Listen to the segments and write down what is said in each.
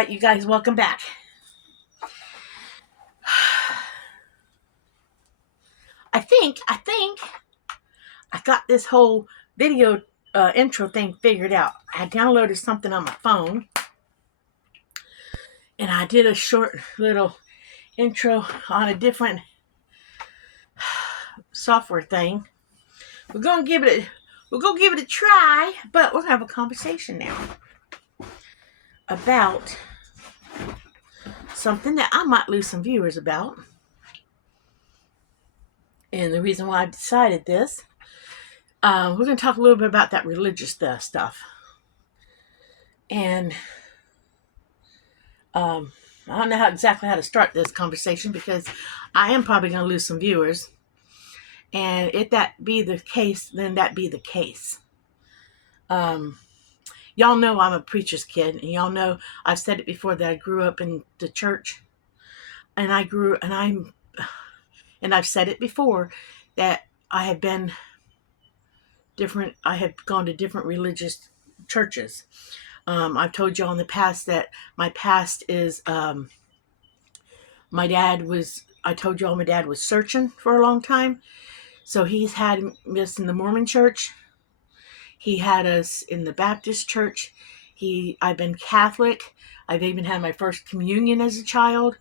right, you guys, welcome back. I think I got this whole video intro thing figured out. I downloaded something on my phone, and I did a short little intro on a different software thing. We're gonna give it a try, but we're gonna have a conversation now about something that I might lose some viewers about. And the reason why I decided this, we're going to talk a little bit about that religious stuff. And I don't know exactly how to start this conversation because I am probably going to lose some viewers. And if that be the case, then that be the case. Y'all know I'm a preacher's kid, and y'all know I've said it before that I grew up in the church. And I've said it before that I have been different. I have gone to different religious churches. I've told y'all in the past that my past is, I told y'all my dad was searching for a long time. So he's had us in the Mormon church. He had us in the Baptist church. I've been Catholic. I've even had my first communion as a child.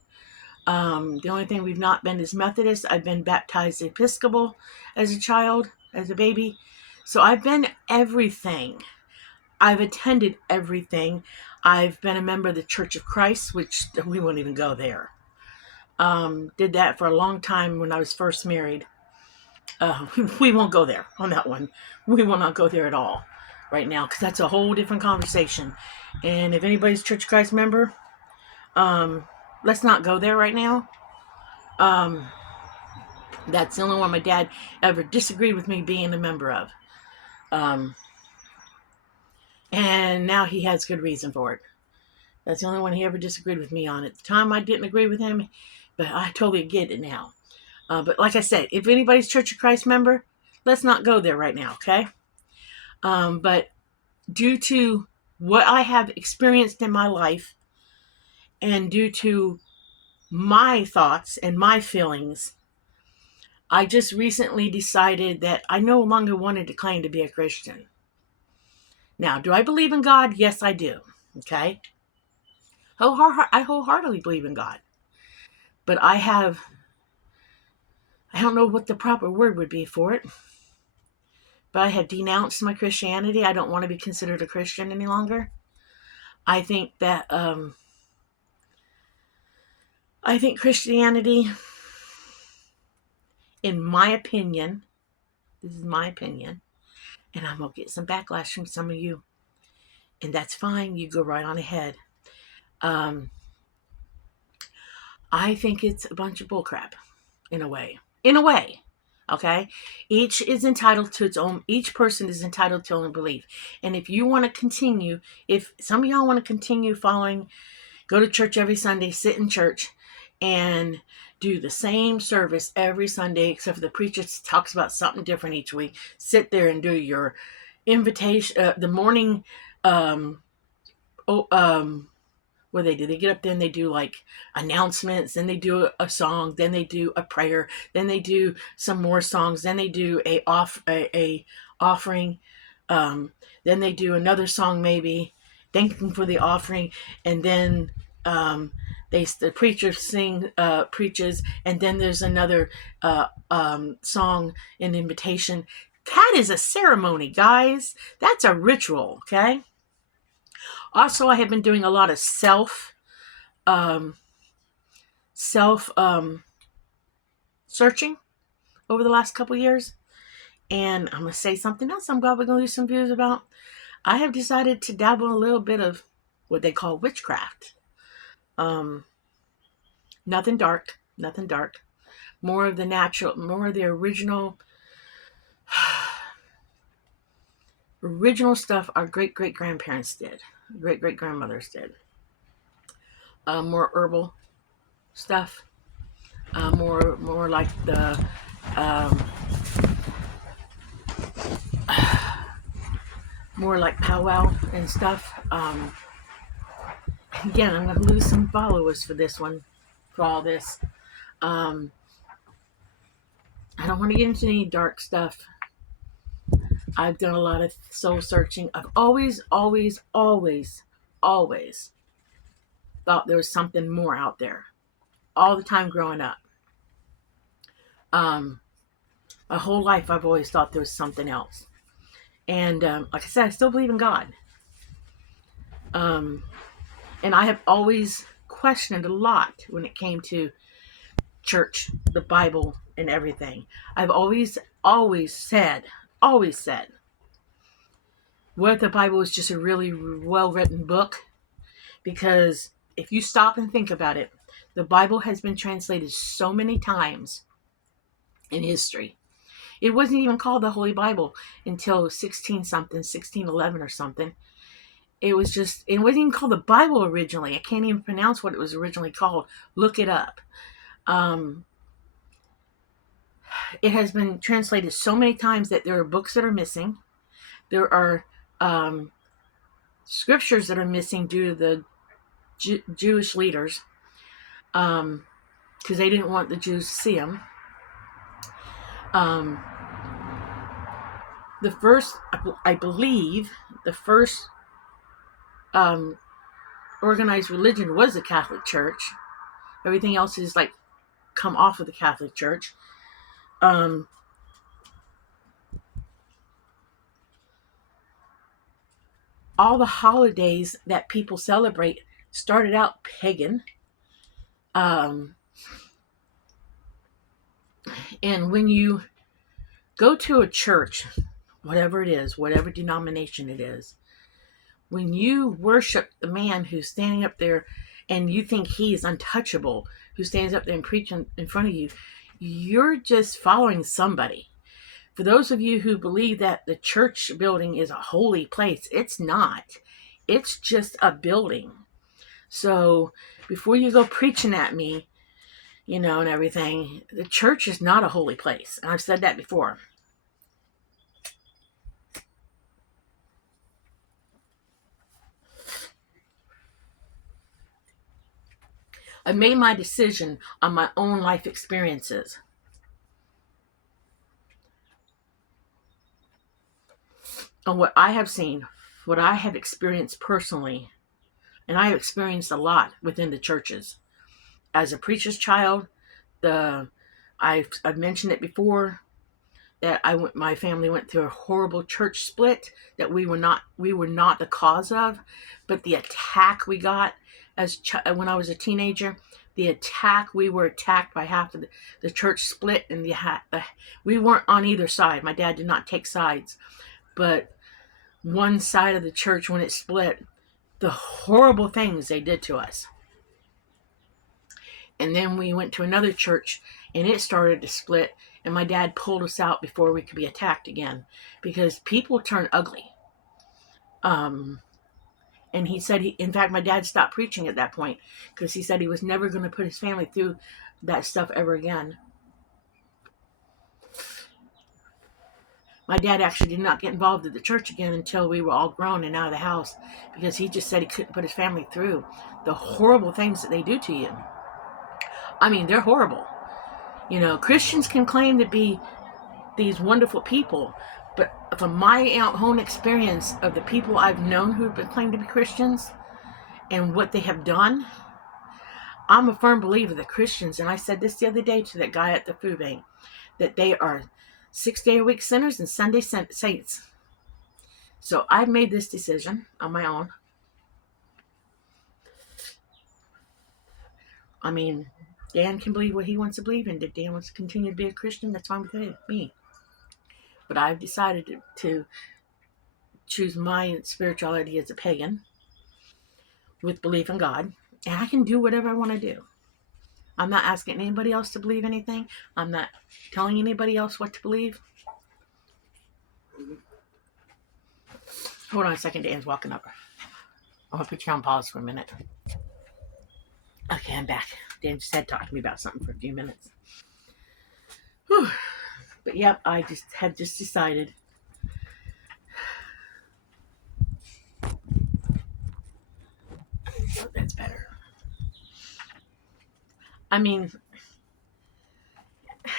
The only thing we've not been is Methodist. I've been baptized Episcopal as a child, as a baby. So I've been everything. I've attended everything. I've been a member of the Church of Christ, which we won't even go there. Did that for a long time when I was first married. We won't go there on that one. We will not go there at all right now because that's a whole different conversation. And if anybody's Church of Christ member, let's not go there right now. That's the only one my dad ever disagreed with me being a member of. And now he has good reason for it. That's the only one he ever disagreed with me on. At the time, I didn't agree with him, but I totally get it now. But like I said, if anybody's Church of Christ member, let's not go there right now, okay? But due to what I have experienced in my life, and due to my thoughts and my feelings, I just recently decided that I no longer wanted to claim to be a Christian. Now, do I believe in God? Yes, I do. Okay? I wholeheartedly believe in God. But I don't know what the proper word would be for it. But I have denounced my Christianity. I don't want to be considered a Christian any longer. I think that, Christianity, in my opinion, this is my opinion, and I'm going to get some backlash from some of you. And that's fine. You go right on ahead. I think it's a bunch of bullcrap, in a way. Okay? Each person is entitled to their own belief. And if you want to continue, if some of y'all want to continue go to church every Sunday, sit in church, and do the same service every Sunday, except for the preacher talks about something different each week. Sit there and do your invitation, the morning, what they do. They get up there and they do like announcements, then they do a song, then they do a prayer, then they do some more songs, then they do a offering, then they do another song maybe, thanking for the offering, and then the preacher preaches, and then there's another song, an invitation. That is a ceremony, guys. That's a ritual, okay? Also, I have been doing a lot of self searching over the last couple years. And I'm going to say something else I'm probably going to lose some views about. I have decided to dabble in a little bit of what they call witchcraft. Nothing dark. More of the natural, more of the original stuff our great-great-grandparents did. Great-great-grandmothers did. More herbal stuff. More like the more like powwow and stuff. again, I'm going to lose some followers for this one, for all this. I don't want to get into any dark stuff. I've done a lot of soul searching. I've always thought there was something more out there. All the time growing up. My whole life, I've always thought there was something else. And like I said, I still believe in God. And I have always questioned a lot when it came to church, the Bible, and everything. I've always said, what if the Bible is just a really well-written book? Because if you stop and think about it, the Bible has been translated so many times in history. It wasn't even called the Holy Bible until 1611 or something. It wasn't even called the Bible originally. I can't even pronounce what it was originally called. Look it up. It has been translated so many times that there are books that are missing. There are scriptures that are missing due to the Jewish leaders, because they didn't want the Jews to see them. I believe the first organized religion was the Catholic Church. Everything else is like come off of the Catholic Church. All the holidays that people celebrate started out pagan. And when you go to a church, whatever it is, whatever denomination it is, when you worship the man who's standing up there and you think he is untouchable, who stands up there and preaches in front of you, you're just following somebody. For those of you who believe that the church building is a holy place, it's not. It's just a building. So before you go preaching at me, and everything, the church is not a holy place. And I've said that before. I made my decision on my own life experiences. On what I have seen, what I have experienced personally, and I have experienced a lot within the churches. As a preacher's child, I've mentioned it before that my family went through a horrible church split that we were not the cause of, but the attack we got when I was a teenager, we were attacked by half of the church split, and we weren't on either side. My dad did not take sides, but one side of the church, when it split, the horrible things they did to us. And then we went to another church and it started to split, and my dad pulled us out before we could be attacked again, because people turn ugly. And he said, in fact, my dad stopped preaching at that point because he said he was never going to put his family through that stuff ever again. My dad actually did not get involved in the church again until we were all grown and out of the house, because he just said he couldn't put his family through the horrible things that they do to you. I mean, they're horrible. Christians can claim to be these wonderful people, but from my own experience of the people I've known who have claimed to be Christians and what they have done, I'm a firm believer that Christians, and I said this the other day to that guy at the food bank, that they are 6-day-a-week sinners and Sunday saints. So I've made this decision on my own. I mean, Dan can believe what he wants to believe, and if Dan wants to continue to be a Christian, that's fine with me. But I've decided to choose my spirituality as a pagan with belief in God, and I can do whatever I want to do. I'm not asking anybody else to believe anything. I'm not telling anybody else what to believe. Hold on a second, Dan's walking up. I'm going to put you on pause for a minute. Okay, I'm back. Dan just had talked to me about something for a few minutes. Whew. But yep, I had decided. That's better. I mean,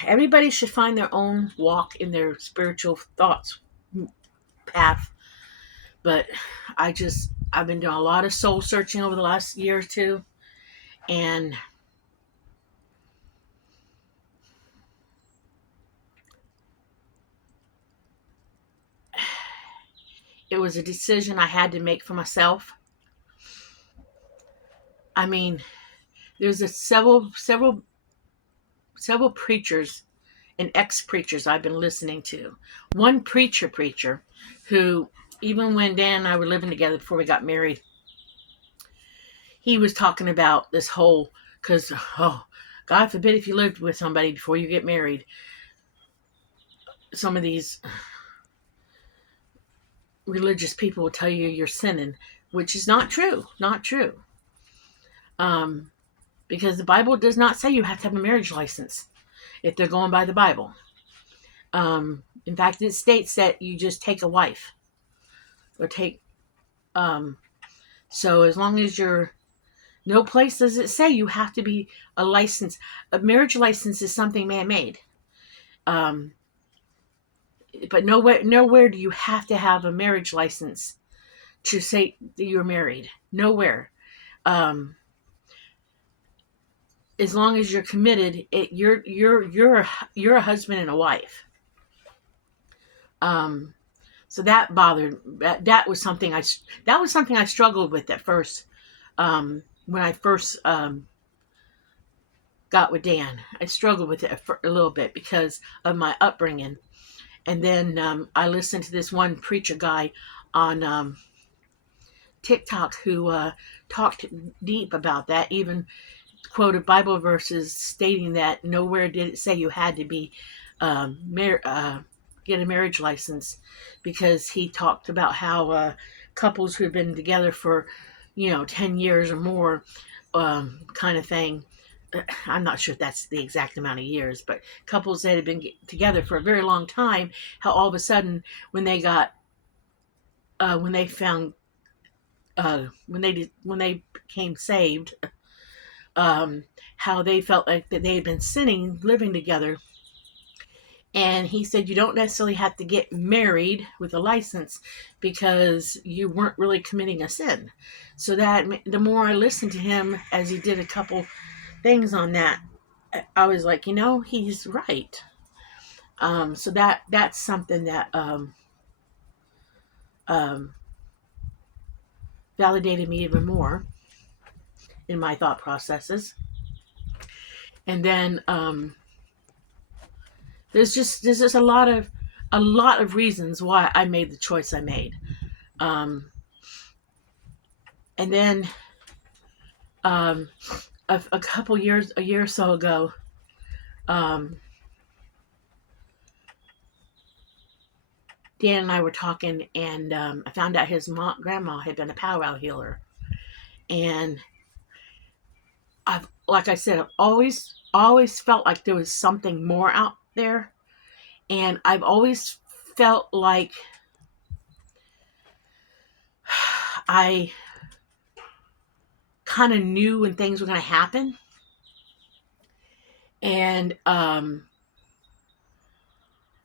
everybody should find their own walk in their spiritual thoughts path. But I've been doing a lot of soul searching over the last year or two. And it was a decision I had to make for myself. I mean, there's several preachers and ex-preachers I've been listening to. One preacher who, even when Dan and I were living together before we got married, he was talking about this whole, because, oh, God forbid if you lived with somebody before you get married, some of these religious people will tell you you're sinning, which is not true. Not true. Um, because the Bible does not say you have to have a marriage license if they're going by the Bible. In fact, it states that you just take a wife or take. So as long as you're, no place does it say you have to be a license. A marriage license is something man-made. Um, but nowhere do you have to have a marriage license to say that you're married. Nowhere. Um, as long as you're committed, you're a husband and a wife. So that bothered. That was something I struggled with at first. When I first got with Dan, I struggled with it for a little bit because of my upbringing. And then I listened to this one preacher guy on TikTok who talked deep about that. Even quoted Bible verses stating that nowhere did it say you had to be get a marriage license, because he talked about how couples who have been together for 10 years or more, kind of thing. I'm not sure if that's the exact amount of years, but couples that had been together for a very long time, how all of a sudden when they got when they found when they became saved, how they felt like that they had been sinning living together. And he said you don't necessarily have to get married with a license because you weren't really committing a sin. So that the more I listened to him as he did a couple things on that, I was like, he's right. So that's something that um, validated me even more in my thought processes. And then there's just a lot of reasons why I made the choice I made. Um, and then um, a year or so ago, um, Dan and I were talking, and I found out his grandma had been a powwow healer. And like I said, I've always felt like there was something more out there, and I've always felt like I kind of knew when things were going to happen. And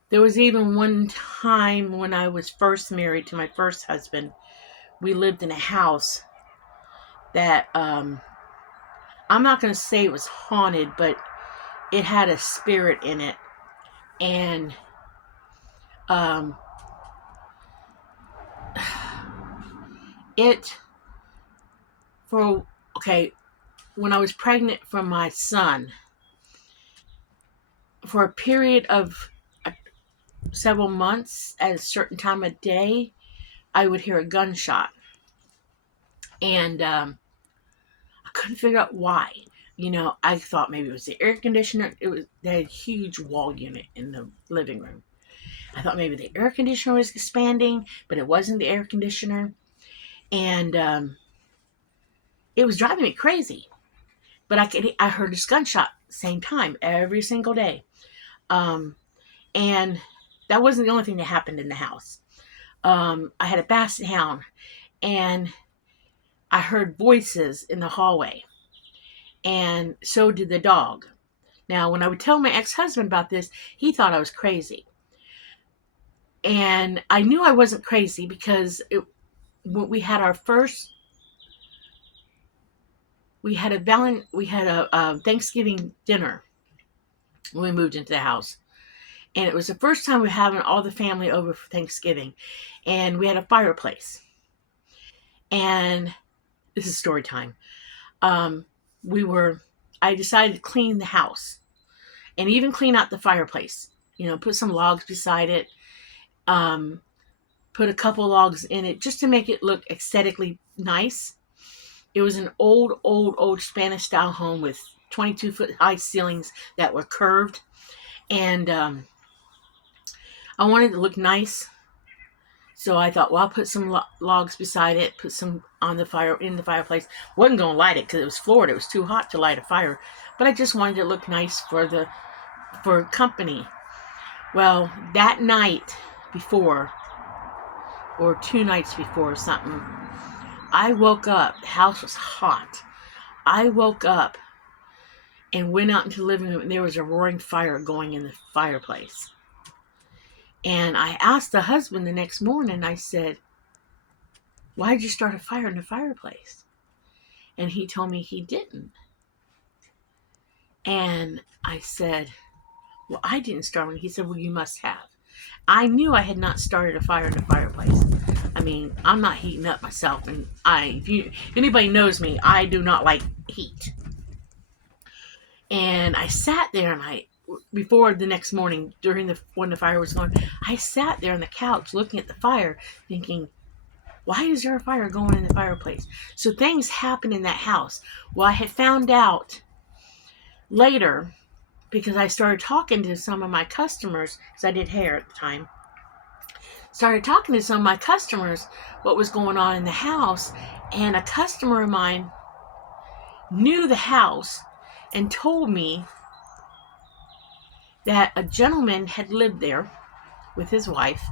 there was even one time when I was first married to my first husband, we lived in a house that I'm not going to say it was haunted, but it had a spirit in it. And um, it, for, okay, when I was pregnant for my son, for a period of several months, at a certain time of day, I would hear a gunshot. And I couldn't figure out why. I thought maybe it was the air conditioner. They had a huge wall unit in the living room. I thought maybe the air conditioner was expanding, but it wasn't the air conditioner. And it was driving me crazy. But I heard this gunshot same time every single day. And that wasn't the only thing that happened in the house. I had a basset hound, and I heard voices in the hallway, and so did the dog. Now, when I would tell my ex-husband about this, he thought I was crazy. And I knew I wasn't crazy because when we had our first, we had a Thanksgiving dinner when we moved into the house. And it was the first time we were having all the family over for Thanksgiving. And we had a fireplace. And this is story time. Um, I decided to clean the house and even clean out the fireplace. Put some logs beside it. Put a couple logs in it just to make it look aesthetically nice. It was an old Spanish style home with 22-foot high ceilings that were curved. And I wanted it to look nice. So I thought, well, I'll put some logs beside it, put some in the fireplace. Wasn't going to light it because it was Florida. It was too hot to light a fire. But I just wanted it to look nice for company. Well, that night before, or 2 nights before or something, I woke up. The house was hot. I woke up and went out into the living room, and there was a roaring fire going in the fireplace. And I asked the husband the next morning, I said, why did you start a fire in the fireplace? And he told me he didn't. And I said, well, I didn't start one. He said, well, you must have. I knew I had not started a fire in the fireplace. I mean, I'm not heating up myself. And if anybody knows me, I do not like heat. And I sat there, and before the next morning, when the fire was going, I sat there on the couch looking at the fire, thinking, why is there a fire going in the fireplace? So things happened in that house. Well, I had found out later, because I started talking to some of my customers, because I did hair at the time. Started talking to some of my customers what was going on in the house, and a customer of mine knew the house and told me that a gentleman had lived there with his wife,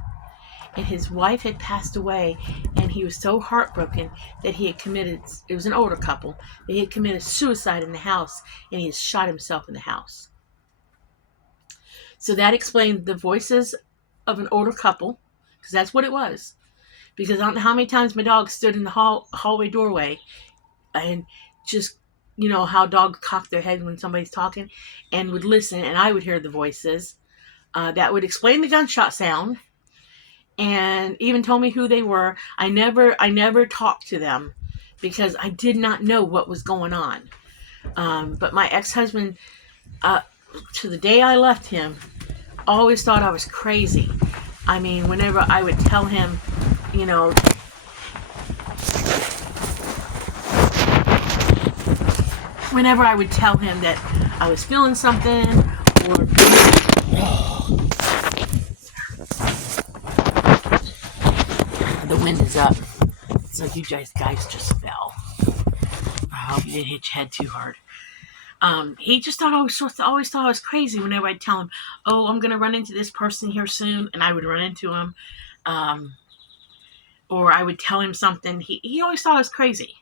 and his wife had passed away, and he was so heartbroken that he had committed, it was an older couple, that he had committed suicide in the house, and he had shot himself in the house. So that explained the voices of an older couple, because that's what it was. Because I don't know how many times my dog stood in the hallway doorway and just, how dogs cock their head when somebody's talking, and would listen, and I would hear the voices. That would explain the gunshot sound, and even told me who they were. I never talked to them because I did not know what was going on. But my ex-husband, to the day I left him, always thought I was crazy. I mean, whenever I would tell him, that I was feeling something, or the wind is up, so you guys just fell. I hope you didn't hit your head too hard. He just always thought I was crazy whenever I'd tell him, oh, I'm going to run into this person here soon, and I would run into him. Or I would tell him something. He always thought I was crazy.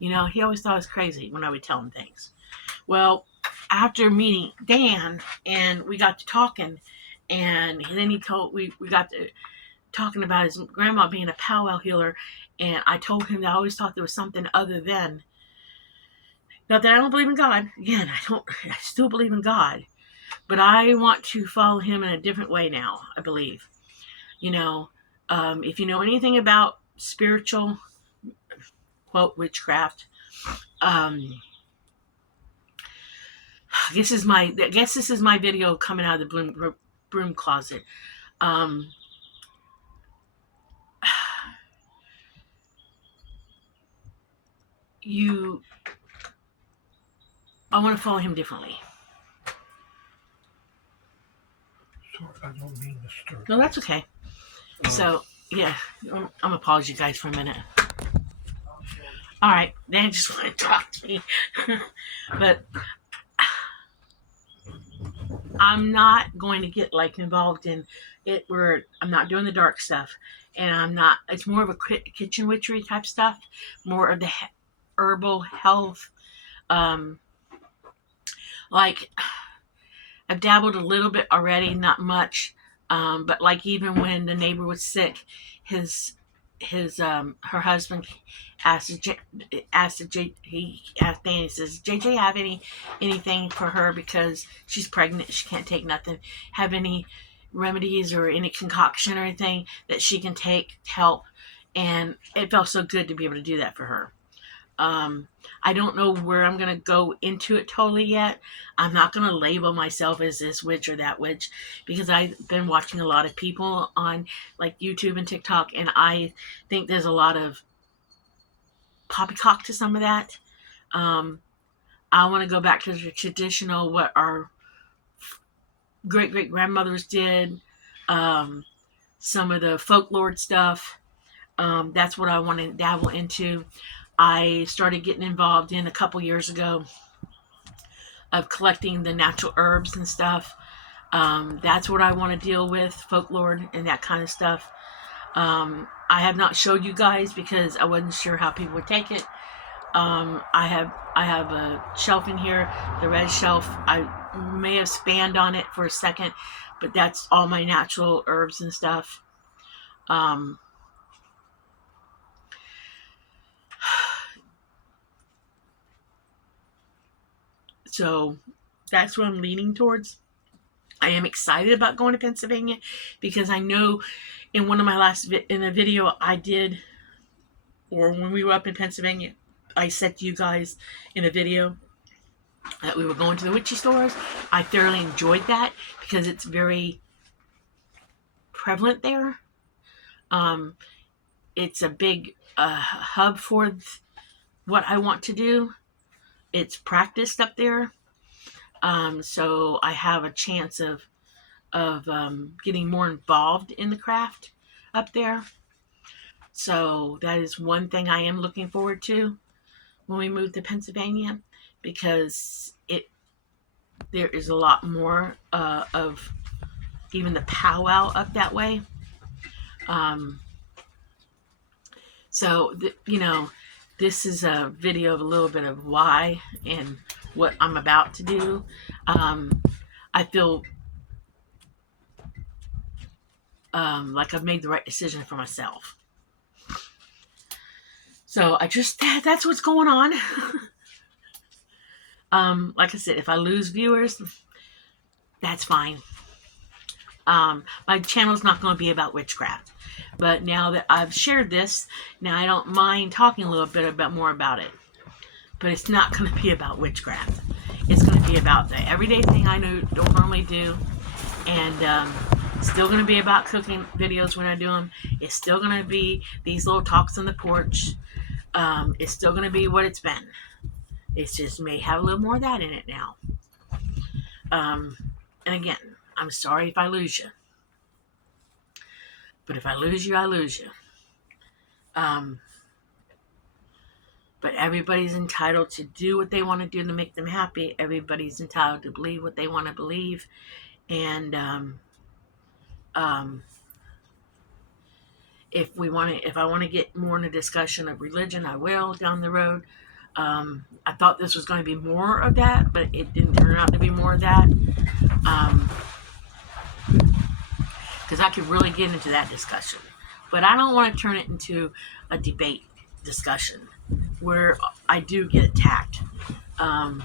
He always thought I was crazy when I would tell him things. Well, after meeting Dan, and we got to talking, and then we got to talking about his grandma being a powwow healer, and I told him that I always thought there was something other than. Not that I don't believe in God. Again, I still believe in God. But I want to follow him in a different way now, I believe. If you know anything about spiritual, quote, witchcraft, I guess this is my video coming out of the broom closet. I want to follow him differently. Sorry, I don't mean to stir. No, that's okay. So, yeah, I'm apologize, guys, for a minute. All right, Dan just want to talk to me. But I'm not going to get like involved in it where I'm not doing the dark stuff, and I'm not. It's more of a kitchen witchery type stuff, more of the herbal health. Um, like I've dabbled a little bit already, not much. But like even when the neighbor was sick, his her husband he asked Danny, says, JJ have anything for her because she's pregnant, she can't take nothing, have any remedies or any concoction or anything that she can take to help. And it felt so good to be able to do that for her. I don't know where I'm going to go into it totally yet. I'm not going to label myself as this witch or that witch because I've been watching a lot of people on like YouTube and TikTok, and I think there's a lot of poppycock to some of that. Um, I want to go back to the traditional, what our great great grandmothers did, um, some of the folklore stuff. That's what I want to dabble into. I started getting involved in a couple years ago of collecting the natural herbs and stuff. That's what I want to deal with, folklore and that kind of stuff. I have not showed you guys because I wasn't sure how people would take it. I have a shelf in here, the red shelf. I may have spanned on it for a second, but that's all my natural herbs and stuff. Um, so that's what I'm leaning towards. I am excited about going to Pennsylvania because I know in one of my last in a video I did, or when we were up in Pennsylvania, I said to you guys in a video that we were going to the witchy stores. I thoroughly enjoyed that because it's very prevalent there. Um, it's a big hub for what I want to do. It's practiced up there, so I have a chance of getting more involved in the craft up there. So that is one thing I am looking forward to when we move to Pennsylvania, because there is a lot more of even the powwow up that way. Um, so this is a video of a little bit of why and what I'm about to do. I feel like I've made the right decision for myself. So that's what's going on. Like I said, if I lose viewers, that's fine. My channel's not going to be about witchcraft. But now that I've shared this, now I don't mind talking a little bit more about it. But it's not going to be about witchcraft. It's going to be about the everyday thing I don't normally do. And still going to be about cooking videos when I do them. It's still going to be these little talks on the porch. It's still going to be what it's been. It's just may have a little more of that in it now. And again, I'm sorry if I lose you. But if I lose you, I lose you. But everybody's entitled to do what they want to do to make them happy. Everybody's entitled to believe what they want to believe. And if I want to get more in a discussion of religion, I will down the road. I thought this was going to be more of that, but it didn't turn out to be more of that. Because I could really get into that discussion. But I don't want to turn it into a debate discussion where I do get attacked. I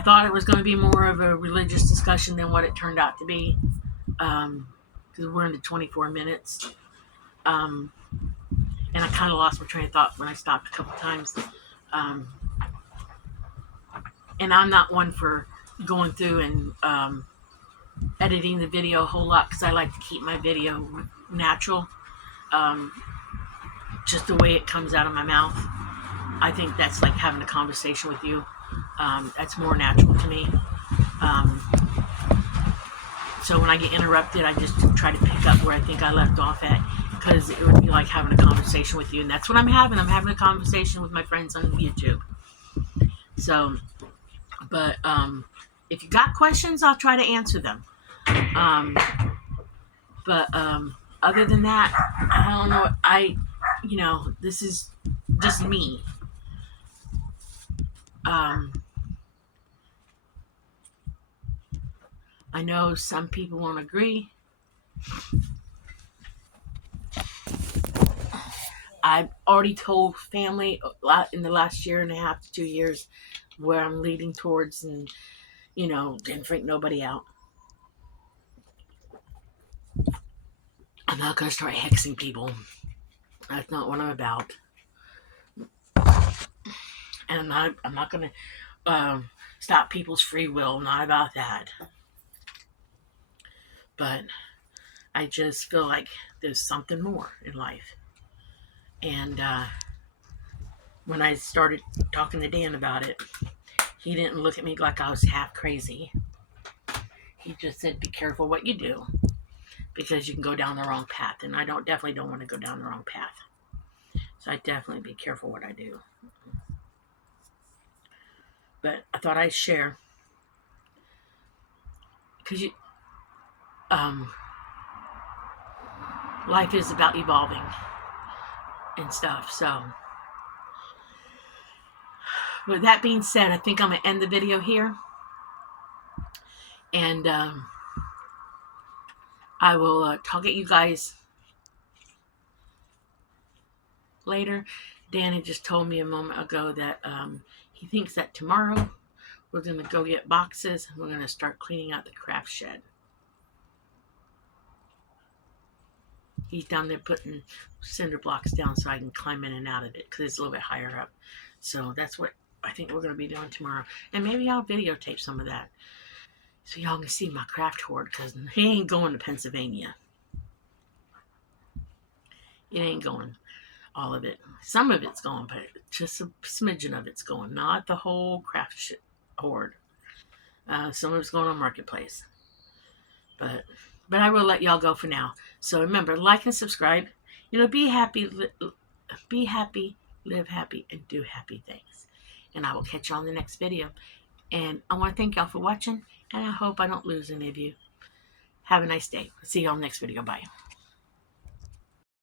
thought it was going to be more of a religious discussion than what it turned out to be. Because we're into 24 minutes. And I kind of lost my train of thought when I stopped a couple times. And I'm not one for going through and editing the video a whole lot because I like to keep my video natural. Just the way it comes out of my mouth. I think that's like having a conversation with you. That's more natural to me. So when I get interrupted, I just try to pick up where I think I left off at, because it would be like having a conversation with you, and that's what I'm having. I'm having a conversation with my friends on YouTube. So, but if you got questions, I'll try to answer them. Um, but other than that, I don't know. This is just me. Um, I know some people won't agree. I've already told family a lot in the last year and a half to 2 years where I'm leading towards, and didn't freak nobody out. I'm not gonna start hexing people. That's not what I'm about, and I'm not gonna stop people's free will. Not about that. But I just feel like there's something more in life, and when I started talking to Dan about it, he didn't look at me like I was half crazy. He just said, "Be careful what you do, because you can go down the wrong path." And I definitely don't want to go down the wrong path. So I definitely be careful what I do. But I thought I'd share because um, life is about evolving and stuff. So with that being said, I think I'm gonna end the video here, and I will talk at you guys later. Dan had just told me a moment ago that he thinks that tomorrow we're going to go get boxes. We're going to start cleaning out the craft shed. He's down there putting cinder blocks down so I can climb in and out of it because it's a little bit higher up. So that's what I think we're going to be doing tomorrow. And maybe I'll videotape some of that so y'all can see my craft hoard, because he ain't going to Pennsylvania. It ain't going. All of it. Some of it's gone, but just a smidgen of it's going. Not the whole craft hoard. Some of it's going on Marketplace. But I will let y'all go for now. So remember, like and subscribe. Be happy, live happy, and do happy things. And I will catch you on the next video. And I want to thank y'all for watching, and I hope I don't lose any of you. Have a nice day. See you on the next video. Bye.